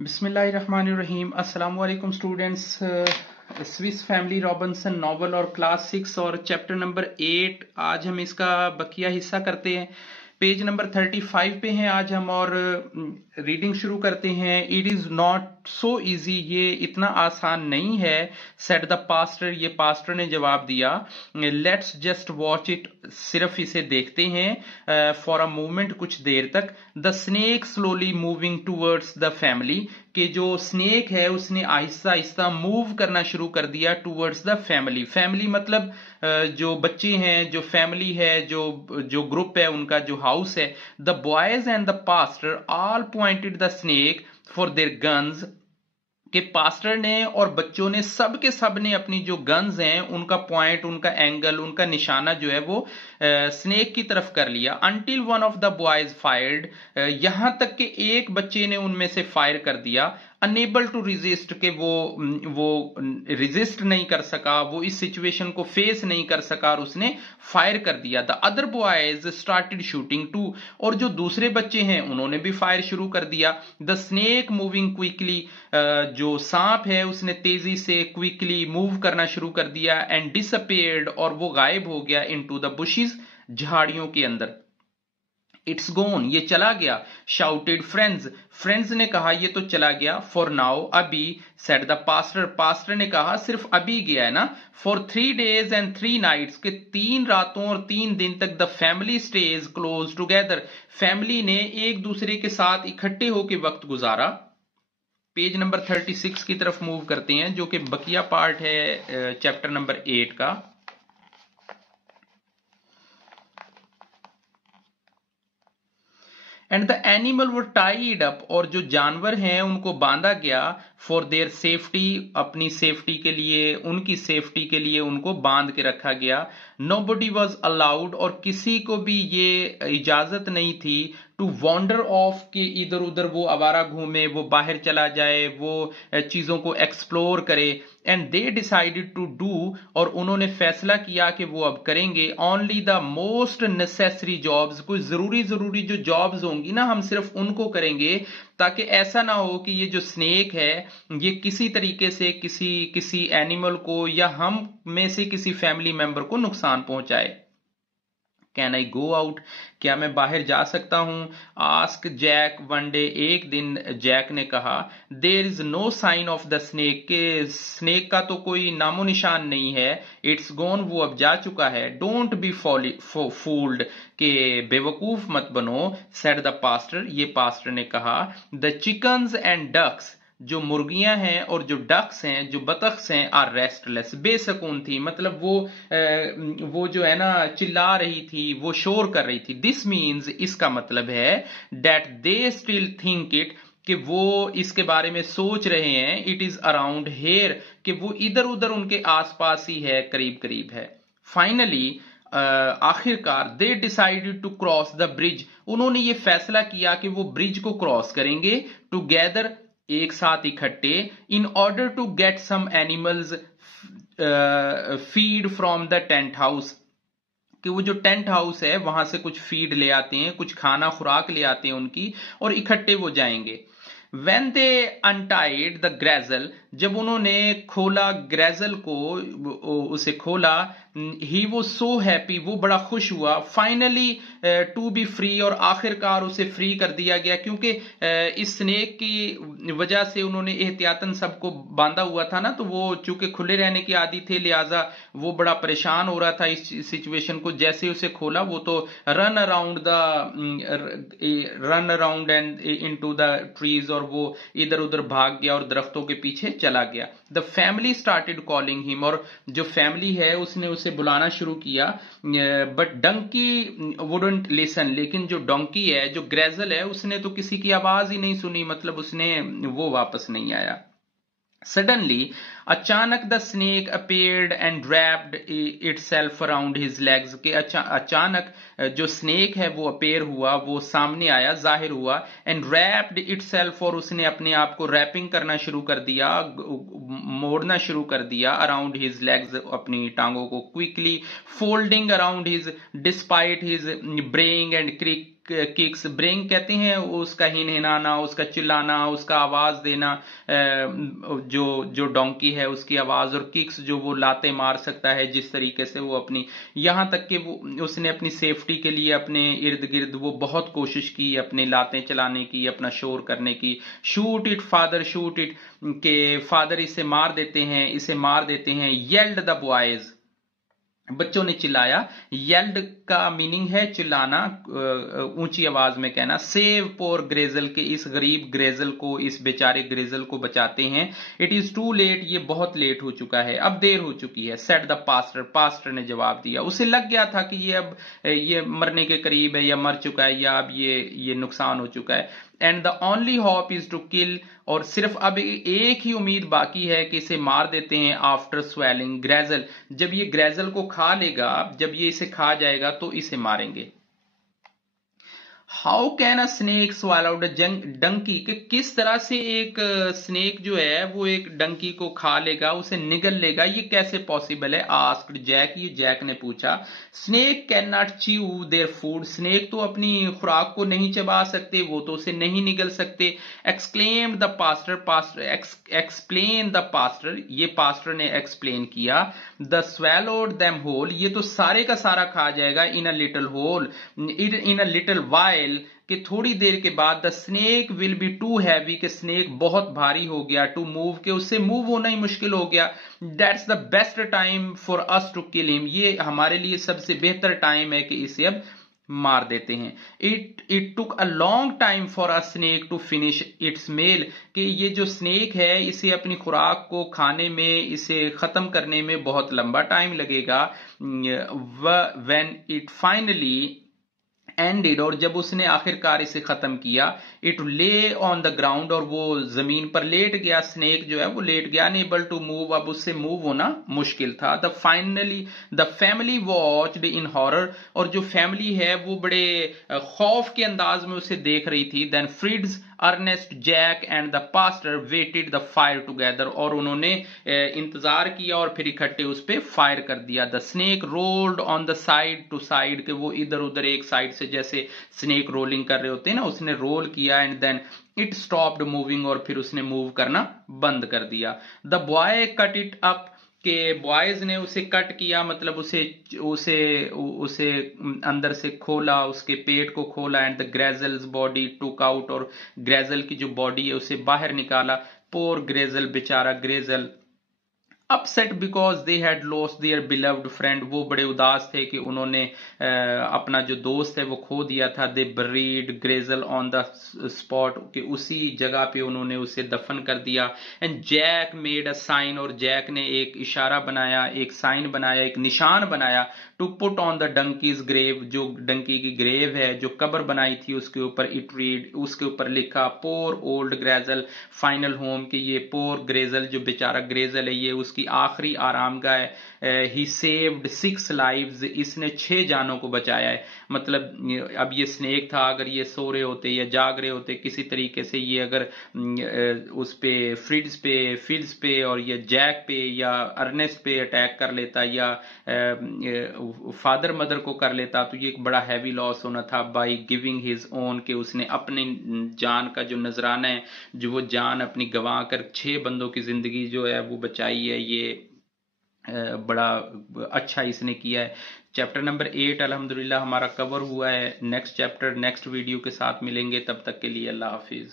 बिस्मिल्लाहिर्रहमानिर्रहीम। अस्सलाम वालेकुम students. Swiss family Robinson novel और क्लास 6 और चैप्टर नंबर 8 आज हम इसका बकिया हिस्सा करते हैं। पेज नंबर 35 पे हैं आज हम और रीडिंग शुरू करते हैं। It is not so easy, ये इतना आसान नहीं है। सेड द पास्टर, ये पास्टर ने जवाब दिया। लेट्स जस्ट वॉच इट, सिर्फ इसे देखते हैं फॉर अ मोमेंट, कुछ देर तक। The snake slowly moving towards the family, कि जो स्नेक है उसने आहिस्ता आहिस्ता मूव करना शुरू कर दिया टूवर्ड्स द फैमिली। फैमिली मतलब जो बच्चे हैं, जो फैमिली है, जो ग्रुप है, उनका जो हाउस है। The boys and the pastor all pointed the snake for their guns, कि पास्टर ने और बच्चों ने सब के सब ने अपनी जो गन्स हैं उनका पॉइंट, उनका एंगल, उनका निशाना जो है वो स्नेक की तरफ कर लिया। Until one of the boys fired, यहां तक कि एक बच्चे ने उनमें से फायर कर दिया। अनेबल टू रिजिस्ट, के वो रिजिस्ट नहीं कर सका, वो इस सिचुएशन को फेस नहीं कर सका और उसने फायर कर दिया। The other boys started shooting too, और जो दूसरे बच्चे हैं उन्होंने भी फायर शुरू कर दिया। द स्नेक मूविंग क्विकली, जो सांप है उसने तेजी से क्विकली मूव करना शुरू कर दिया। एंड डिसअपेयर्ड, और वो गायब हो गया। इनटू द बुशेस, झाड़ियों के अंदर। इट्स गोन, ये चला गया। शाउटेड फ्रेंड्स, फ्रेंड्स ने कहा ये तो चला गया। फॉर नाउ, अभी। सेड द पास्टर, पास्टर ने कहा सिर्फ अभी गया है ना। फॉर 3 days and 3 nights, के 3 रातों और 3 दिन तक the family stage close together, family ने एक दूसरे के साथ इकट्ठे होकर वक्त गुजारा। पेज नंबर 36 की तरफ मूव करते हैं, जो कि बकिया पार्ट है चैप्टर नंबर 8 का। And the animal were tied up, और जो जानवर हैं उनको बांधा गया। फॉर देयर सेफ्टी, अपनी सेफ्टी के लिए, उनकी सेफ्टी के लिए उनको बांध के रखा गया। नोबडी वॉज अलाउड, और किसी को भी ये इजाजत नहीं थी टू वॉन्डर ऑफ, के इधर उधर वो आवारा घूमे, वो बाहर चला जाए, वो चीजों को एक्सप्लोर करे। And they decided to do, और उन्होंने फैसला किया कि वो अब करेंगे only the most necessary jobs, कुछ जरूरी जरूरी जो जॉब्स होंगी ना, हम सिर्फ उनको करेंगे, ताकि ऐसा ना हो कि ये जो स्नेक है ये किसी तरीके से किसी एनिमल को या हम में से किसी फैमिली मेंबर को नुकसान पहुंचाए। कैन आई गो आउट, क्या मैं बाहर जा सकता हूं? आस्क जैक वन डे, एक दिन जैक ने कहा। There is no sign of the snake, के स्नेक का तो कोई नामो निशान नहीं है। इट्स गोन, वो अब जा चुका है। डोंट बी फूल्ड, के बेवकूफ मत बनो। सेड द पास्टर, ये पास्टर ने कहा। द चिकन्स एंड डक्स, जो मुर्गियां हैं और जो डक्स हैं, जो बतख्स हैं, आर रेस्टलेस, बेसकून थी। मतलब वो जो है ना चिल्ला रही थी, वो शोर कर रही थी। दिस मीन्स, इसका मतलब है that they still think it, कि वो इसके बारे में सोच रहे हैं। इट इज अराउंड हेयर, कि वो इधर उधर उनके आसपास ही है, करीब करीब है। फाइनली, आखिरकार, they decided to cross the bridge, उन्होंने ये फैसला किया कि वो ब्रिज को क्रॉस करेंगे। टुगेदर, एक साथ इकट्ठे। In order to get some animals feed from the tent house, कि वो जो टेंट हाउस है वहां से कुछ फीड ले आते हैं, कुछ खाना खुराक ले आते हैं उनकी, और इकट्ठे वो जाएंगे। When they untied the gazelle, जब उन्होंने खोला ग्रेजल को, उसे खोला, ही वो सो हैप्पी, वो बड़ा खुश हुआ। फाइनली टू बी फ्री, और आखिरकार उसे फ्री कर दिया गया, क्योंकि इस स्नेक की वजह से उन्होंने एहतियातन सबको बांधा हुआ था ना, तो वो चूंकि खुले रहने के आदी थे, लिहाजा वो बड़ा परेशान हो रहा था इस सिचुएशन को। जैसे उसे खोला, वो तो run around and into the trees, और वो इधर उधर भाग गया और दरख्तों के पीछे चला गया। The family started calling him, और जो फैमिली है उसने उसे बुलाना शुरू किया। बट डंकी वुडंट लिसन, लेकिन जो डोंकी है, जो ग्रेजल है, उसने तो किसी की आवाज ही नहीं सुनी, मतलब उसने वो वापस नहीं आया। सडनली, अचानक, the snake appeared and wrapped itself around his legs, के अचानक जो स्नेक है वो अपेयर हुआ, वो सामने आया, जाहिर हुआ। एंड रैप्ड इटसेल्फ, और उसने अपने आप को रैपिंग करना शुरू कर दिया, मोड़ना शुरू कर दिया। अराउंड हिज लेग्स, अपनी टांगों को। Quickly folding around his, despite his braying and crick kicks, braying कहते हैं उसका हिनहिनाना, उसका चिल्लाना, उसका आवाज देना, जो डोंकी है उसकी आवाज, और किक्स जो वो लाते मार सकता है जिस तरीके से वो अपनी, यहां तक कि वो उसने अपनी सेफ्टी के लिए अपने इर्द गिर्द वो बहुत कोशिश की अपने लातें चलाने की, अपना शोर करने की। Shoot it father shoot it, के फादर इसे मार देते हैं, इसे मार देते हैं। येल्ड द बॉयज, बच्चों ने चिल्लाया। येल्ड का मीनिंग है चिल्लाना, ऊंची आवाज में कहना। सेव पोर ग्रेजल, के इस गरीब ग्रेजल को, इस बेचारे ग्रेजल को बचाते हैं। इट इज टू लेट, ये बहुत लेट हो चुका है, अब देर हो चुकी है। सेड द पास्टर, पास्टर ने जवाब दिया। उसे लग गया था कि ये अब ये मरने के करीब है या मर चुका है या अब ये नुकसान हो चुका है। And the only hope is to kill, और सिर्फ अब एक ही उम्मीद बाकी है कि इसे मार देते हैं। आफ्टर स्वेलिंग ग्रेजल, जब ये ग्रेजल को खा लेगा, जब ये इसे खा जाएगा तो इसे मारेंगे। How can a snake swallow the donkey, कि किस तरह से एक स्नेक जो है वो एक डंकी को खा लेगा, उसे निगल लेगा, ये कैसे पॉसिबल है? आस्क्ड जैक, ये जैक ने पूछा। Snake can not chew their food, snake तो अपनी खुराक को नहीं चबा सकते, वो तो उसे नहीं निगल सकते। Exclaimed the pastor, explain the pastor, ये पास्टर ने एक्सप्लेन किया। द swallowed them whole, ये तो सारे का सारा खा जाएगा। In a little hole, in a little while, कि थोड़ी देर के बाद। The snake will be too heavy, कि स्नेक बहुत भारी हो गया। टू मूव, के उससे मूव होना ही मुश्किल हो गया। That's the best time for us to kill him, ये हमारे लिए सबसे बेहतर टाइम है कि इसे अब मार देते हैं। It took a long time for a snake to finish its meal, कि ये जो स्नेक है इसे अपनी खुराक को खाने में, इसे खत्म करने में बहुत लंबा टाइम लगेगा। व्हेन इट फाइनली एंडेड, और जब उसने आखिरकार इसे खत्म किया। इट ले ऑन द ग्राउंड, और वो जमीन पर लेट गया। स्नेक जो है वो लेट गया। अनएबल टू मूव, अब उससे मूव होना मुश्किल था। The family watched in horror, और जो फैमिली है वो बड़े खौफ के अंदाज में उसे देख रही थी। Then Fritz, Ernest, Jack and the pastor waited the fire together, और उन्होंने इंतजार किया और फिर इकट्ठे उस पर फायर कर दिया। The snake rolled on the side to side, के वो इधर उधर एक साइड से जैसे स्नेक रोलिंग कर रहे होते हैं ना, उसने रोल किया। And then it stopped moving, और फिर उसने मूव करना बंद कर दिया। The boy cut it up, के बॉयज ने उसे कट किया, मतलब उसे उसे उसे अंदर से खोला, उसके पेट को खोला। And the gazelle's body took out, और ग्रेजल की जो बॉडी है उसे बाहर निकाला। पोर ग्रेजल, बेचारा gazelle. Upset because they had lost their beloved friend, वो बड़े उदास थे कि उन्होंने अपना जो दोस्त है वो खो दिया था। They buried Grizzle on the spot, कि उसी जगह पे उन्होंने उसे दफन कर दिया। And Jack made a sign, और जैक ने एक इशारा बनाया, एक साइन बनाया, एक निशान बनाया। To put on the donkey's grave, जो डंकी की ग्रेव है, जो कब्र बनाई थी उसके ऊपर। इट रीड, उसके ऊपर लिखा पोर ओल्ड ग्रेजल फाइनल होम, कि ये पोर ग्रेजल, जो बेचारा ग्रेजल है ये उसकी आखिरी आरामगाह है। ही सेव्ड 6 लाइव्स, इसने 6 जानों को बचाया है। मतलब अब ये स्नेक था, अगर ये सो रहे होते या जाग रहे होते किसी तरीके से, ये अगर उस पे फिल्स पे और ये जैक पे या अर्नेस्ट पे अटैक कर लेता, या फादर मदर को कर लेता, तो ये एक बड़ा हैवी लॉस होना था। बाई गिविंग हिज ओन, के उसने अपनी जान का जो नजराना है, जो वो जान अपनी गंवा कर 6 बंदों की जिंदगी जो है वो बचाई है। ये बड़ा अच्छा इसने किया है। चैप्टर नंबर 8 अल्हम्दुलिल्लाह हमारा कवर हुआ है। नेक्स्ट चैप्टर नेक्स्ट वीडियो के साथ मिलेंगे, तब तक के लिए अल्लाह हाफिज।